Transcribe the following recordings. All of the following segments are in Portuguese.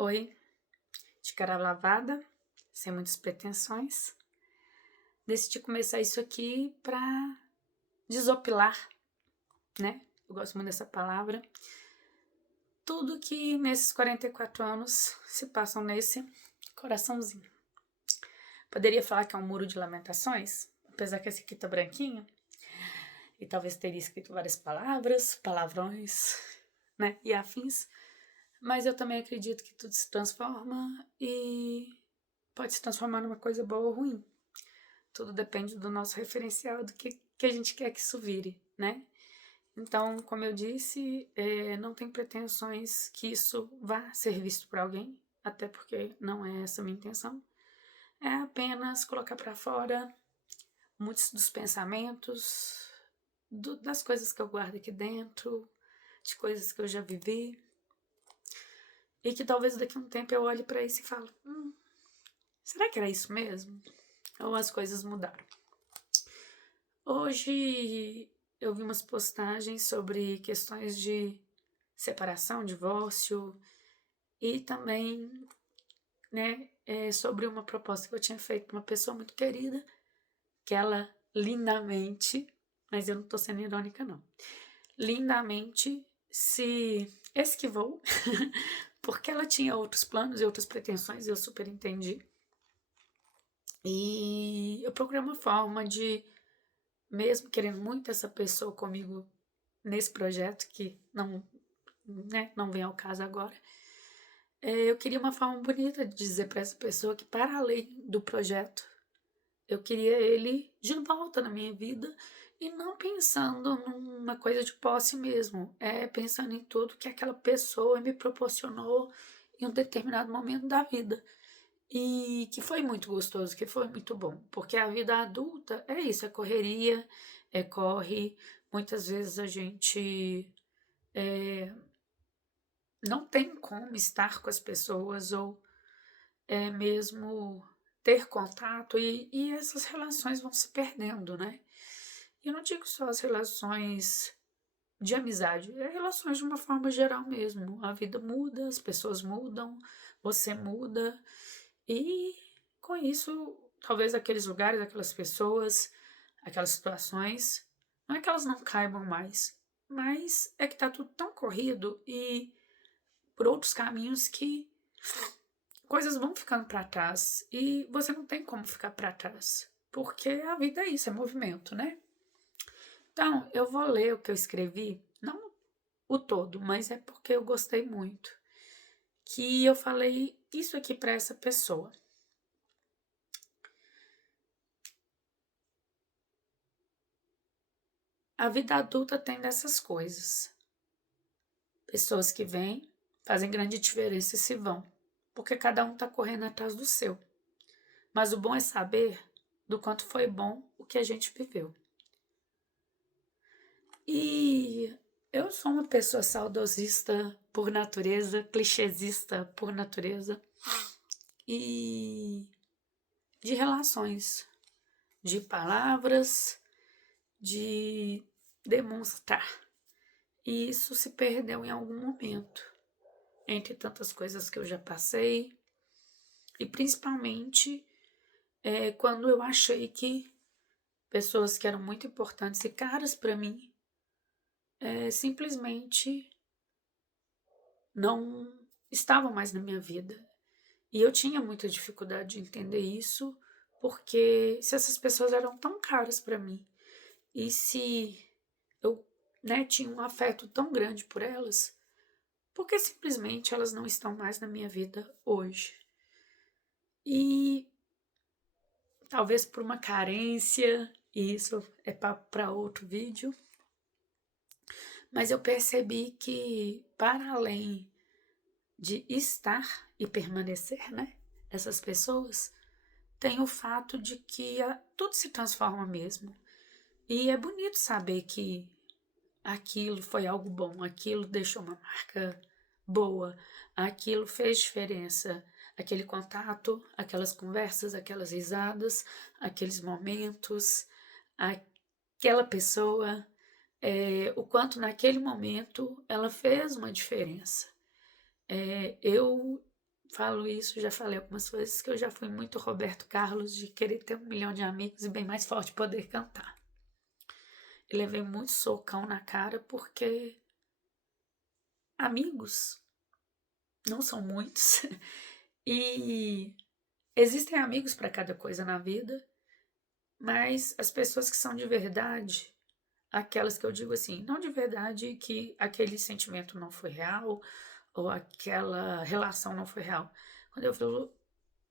Oi, de cara lavada, sem muitas pretensões. Decidi começar isso aqui pra desopilar, né? Eu gosto muito dessa palavra. Tudo que nesses 44 anos se passam nesse coraçãozinho. Poderia falar que é um muro de lamentações, apesar que esse aqui tá branquinho. E talvez teria escrito várias palavras, palavrões, né? E afins. Mas eu também acredito que tudo se transforma e pode se transformar numa coisa boa ou ruim. Tudo depende do nosso referencial, do que a gente quer que isso vire, né? Então, como eu disse, não tem pretensões que isso vá ser visto por alguém, até porque não é essa a minha intenção. É apenas colocar para fora muitos dos pensamentos, das coisas que eu guardo aqui dentro, de coisas que eu já vivi, e que talvez daqui a um tempo eu olhe para isso e falo, será que era isso mesmo? Ou as coisas mudaram? Hoje eu vi umas postagens sobre questões de separação, divórcio e também, né, sobre uma proposta que eu tinha feito para uma pessoa muito querida, que ela lindamente, mas eu não tô sendo irônica não, lindamente se esquivou, porque ela tinha outros planos e outras pretensões, e eu super entendi. E eu procurei uma forma de, mesmo querendo muito essa pessoa comigo nesse projeto, que não, né, não vem ao caso agora, eu queria uma forma bonita de dizer para essa pessoa que, para além do projeto, eu queria ele de volta na minha vida e não pensando numa coisa de posse mesmo, pensando em tudo que aquela pessoa me proporcionou em um determinado momento da vida. E que foi muito gostoso, que foi muito bom, porque a vida adulta é isso, é correria, é corre. Muitas vezes a gente não tem como estar com as pessoas ou mesmo ter contato e essas relações vão se perdendo, né? E eu não digo só as relações de amizade, é relações de uma forma geral mesmo. A vida muda, as pessoas mudam, você muda e com isso, talvez aqueles lugares, aquelas pessoas, aquelas situações, não é que elas não caibam mais, mas é que tá tudo tão corrido e por outros caminhos que coisas vão ficando para trás e você não tem como ficar para trás, porque a vida é isso, é movimento, né? Então, eu vou ler o que eu escrevi, não o todo, mas é porque eu gostei muito, que eu falei isso aqui para essa pessoa. A vida adulta tem dessas coisas. Pessoas que vêm, fazem grande diferença e se vão, porque cada um está correndo atrás do seu. Mas o bom é saber do quanto foi bom o que a gente viveu. E eu sou uma pessoa saudosista por natureza, clichêsista por natureza, e de relações, de palavras, de demonstrar. E isso se perdeu em algum momento, entre tantas coisas que eu já passei, e principalmente quando eu achei que pessoas que eram muito importantes e caras para mim simplesmente não estavam mais na minha vida. E eu tinha muita dificuldade de entender isso, porque se essas pessoas eram tão caras para mim, e se eu, né, tinha um afeto tão grande por elas, por que simplesmente elas não estão mais na minha vida hoje? E talvez por uma carência, e isso é para outro vídeo, mas eu percebi que, para além de estar e permanecer, né, essas pessoas, tem o fato de que tudo se transforma mesmo. E é bonito saber que aquilo foi algo bom, aquilo deixou uma marca boa, aquilo fez diferença, aquele contato, aquelas conversas, aquelas risadas, aqueles momentos, aquela pessoa, o quanto naquele momento ela fez uma diferença. Eu falo isso, já falei algumas vezes, que eu já fui muito Roberto Carlos, de querer ter 1 milhão de amigos e bem mais forte poder cantar. E levei muito socão na cara porque amigos não são muitos e existem amigos para cada coisa na vida, mas as pessoas que são de verdade, aquelas que eu digo assim, não de verdade que aquele sentimento não foi real ou aquela relação não foi real. Quando eu falo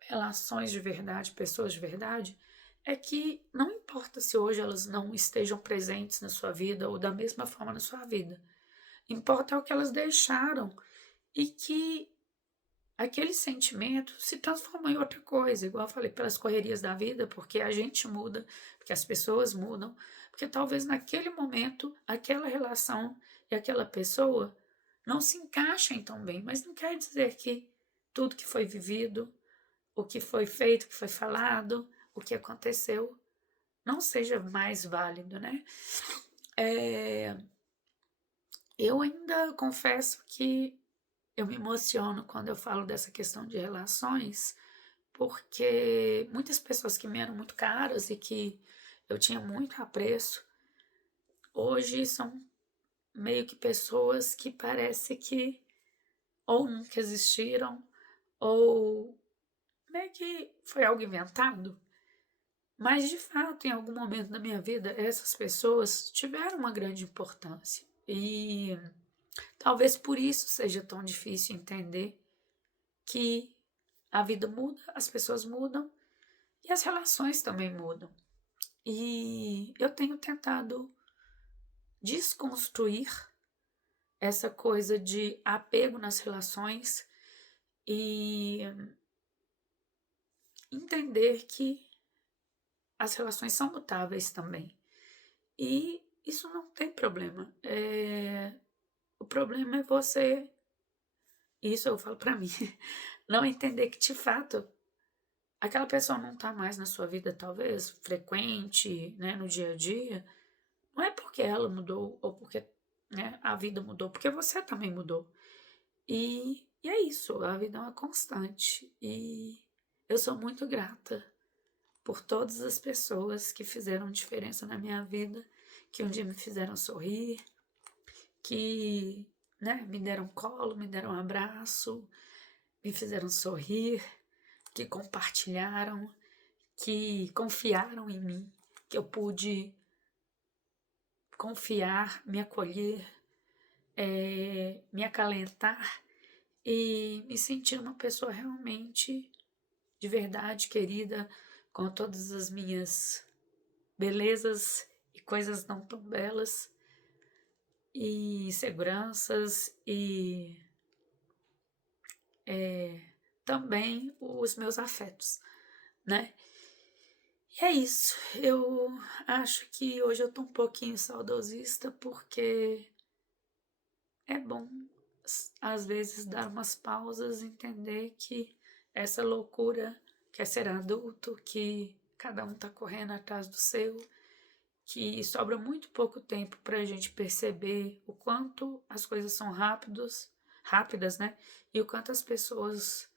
relações de verdade, pessoas de verdade, é que não importa se hoje elas não estejam presentes na sua vida ou da mesma forma na sua vida. Importa o que elas deixaram e que aquele sentimento se transformou em outra coisa, igual eu falei, pelas correrias da vida, porque a gente muda, porque as pessoas mudam, porque talvez naquele momento aquela relação e aquela pessoa não se encaixem tão bem, mas não quer dizer que tudo que foi vivido, o que foi feito, o que foi falado, o que aconteceu, não seja mais válido, né? Eu ainda confesso que eu me emociono quando eu falo dessa questão de relações, porque muitas pessoas que me eram muito caras e que eu tinha muito apreço, hoje são meio que pessoas que parece que ou nunca existiram, ou meio que foi algo inventado. Mas, de fato, em algum momento da minha vida, essas pessoas tiveram uma grande importância. E talvez por isso seja tão difícil entender que a vida muda, as pessoas mudam e as relações também mudam. E eu tenho tentado desconstruir essa coisa de apego nas relações e entender que as relações são mutáveis também. E isso não tem problema. O problema é você, isso eu falo pra mim, não entender que de fato aquela pessoa não tá mais na sua vida, talvez, frequente, né, no dia a dia. Não é porque ela mudou ou porque, né, a vida mudou, porque você também mudou. E é isso, a vida é uma constante. E eu sou muito grata por todas as pessoas que fizeram diferença na minha vida, que um dia me fizeram sorrir, que, né, me deram colo, me deram um abraço, me fizeram sorrir, que compartilharam, que confiaram em mim, que eu pude confiar, me acolher, me acalentar e me sentir uma pessoa realmente de verdade querida, com todas as minhas belezas e coisas não tão belas, e seguranças e também os meus afetos, né? E é isso. Eu acho que hoje eu tô um pouquinho saudosista porque é bom às vezes dar umas pausas, entender que essa loucura que é ser adulto, que cada um tá correndo atrás do seu, que sobra muito pouco tempo para a gente perceber o quanto as coisas são rápidas, né? E o quanto as pessoas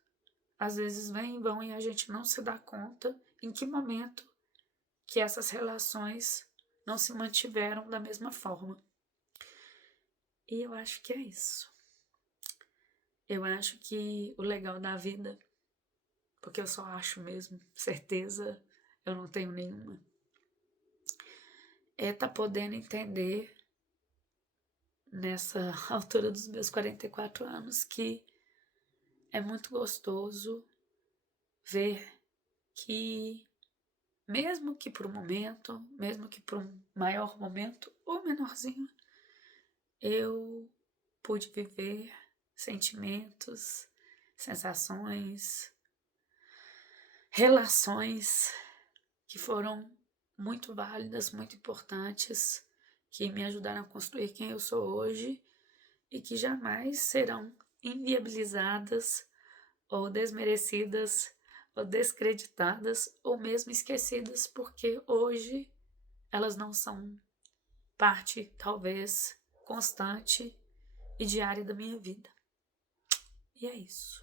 às vezes vêm e vão e a gente não se dá conta em que momento que essas relações não se mantiveram da mesma forma. E eu acho que é isso. Eu acho que o legal da vida, porque eu só acho mesmo, certeza eu não tenho nenhuma, é tá podendo entender nessa altura dos meus 44 anos que é muito gostoso ver que, mesmo que por um momento, mesmo que por um maior momento ou menorzinho, eu pude viver sentimentos, sensações, relações que foram muito válidas, muito importantes, que me ajudaram a construir quem eu sou hoje e que jamais serão inviabilizadas ou desmerecidas ou descreditadas ou mesmo esquecidas, porque hoje elas não são parte, talvez, constante e diária da minha vida. E é isso.